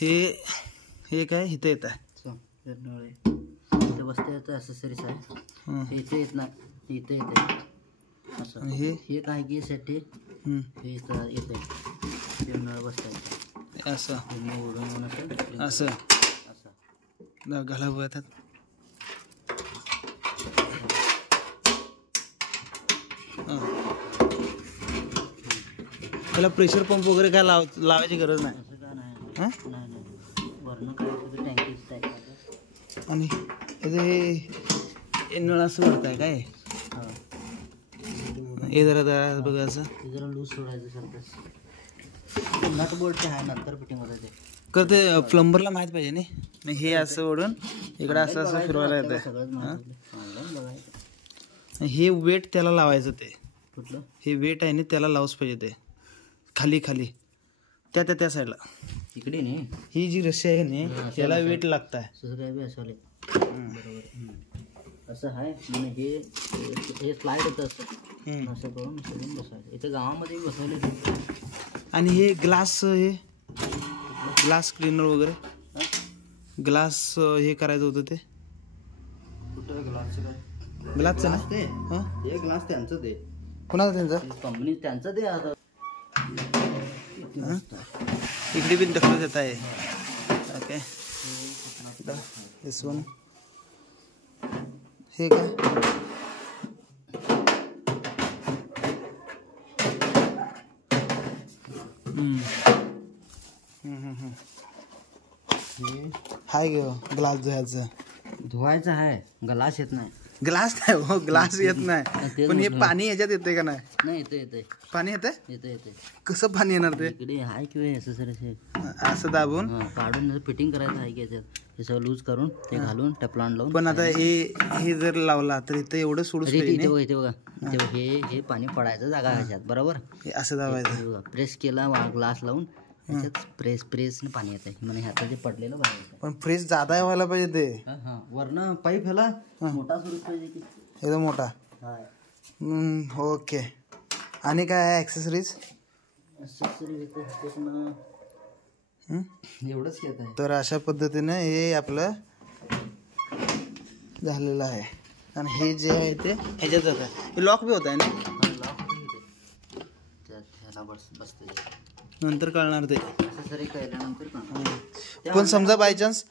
हे काय इथे येत आहे इथे बसता येतं ॲक्सेसरीज आहे. इथे येत नाही, इथे येते असं. हे काय की साठी हे इथं येते नळ बसता येतं असं उडून असं असं घाला बघतात. त्याला प्रेशर पंप वगैरे काय लावायची गरज नाही. असं काय नाही वरनं काय टँकीच टाकायचं. आणि हे नळ असं करताय काय हे जरा बघायचं. जरा लूज सोडायचं सारखं. नट बोल्ट आहे नंतर फिटिंग होतं ते. कर ते प्लंबरला माहीत पाहिजे नाही. हे असं ओढून इकडं असं असं फिरवायला येतं. हे वेट त्याला लावायचं. ते कुठलं हे वेट आहे ना त्याला लावच पाहिजे. ते खाली खाली त्या साईडला इकडे नाही. ही जी रस्सी आहे ना त्याला वेट लागत आहे. काय बी असाले बरोबर असं आहे. म्हणजे हे स्लाईड होतं असं असं करून बसायचं. इथे गावामध्ये बसवले. आणि हे ग्लास क्लीनर वगैरे ग्लास हे करायचं होतं. ते कुठं ग्लासचं ना ते हे ग्लास त्यांचं ते कोणाचं त्यांचं कंपनी त्यांचं ते आता इकडे पण ढकलत येत आहे. ओके दिस वन हे काय हाय ग ग्लास धुवायचं आहे. ग्लास येत नाही. ग्लास नाही हो ग्लास येत नाही. पण हे पाणी याच्यात येते का नाही. येते पाणी येते. येते कसं पाणी येणार ते. इकडे आहे किंवा असं असं दाबून काढून फिटिंग करायचं आहे की याच्यात. हे सगळं लूज करून ते घालून टपलान लावून. पण आता हे जर लावला तर इथं एवढं सोडून इथे बघा हे पाणी पडायचं जागा ह्याच्यात बरोबर. असं दाबायचं. प्रेस केला ग्लास लावून प्रेस पाणी येत आहे. म्हणजे ह्याचं जे पडलेलं बाहेर. पण प्रेस जादा व्हायला पाहिजे. ते वरनं पाईप ह्याला मोठा सुरू पाहिजे की एकदम मोठा. ओके. आणि काय आहे ॲक्सेसरीज एवढंच येत आहे. तर अशा पद्धतीने हे आपलं झालेलं आहे. आणि हे जे आहे ते ह्याच्यात जात आहे. हे लॉक बी होत आहे ना. नंतर कळणार ते. केल्यानंतर पण समजा बाय चान्स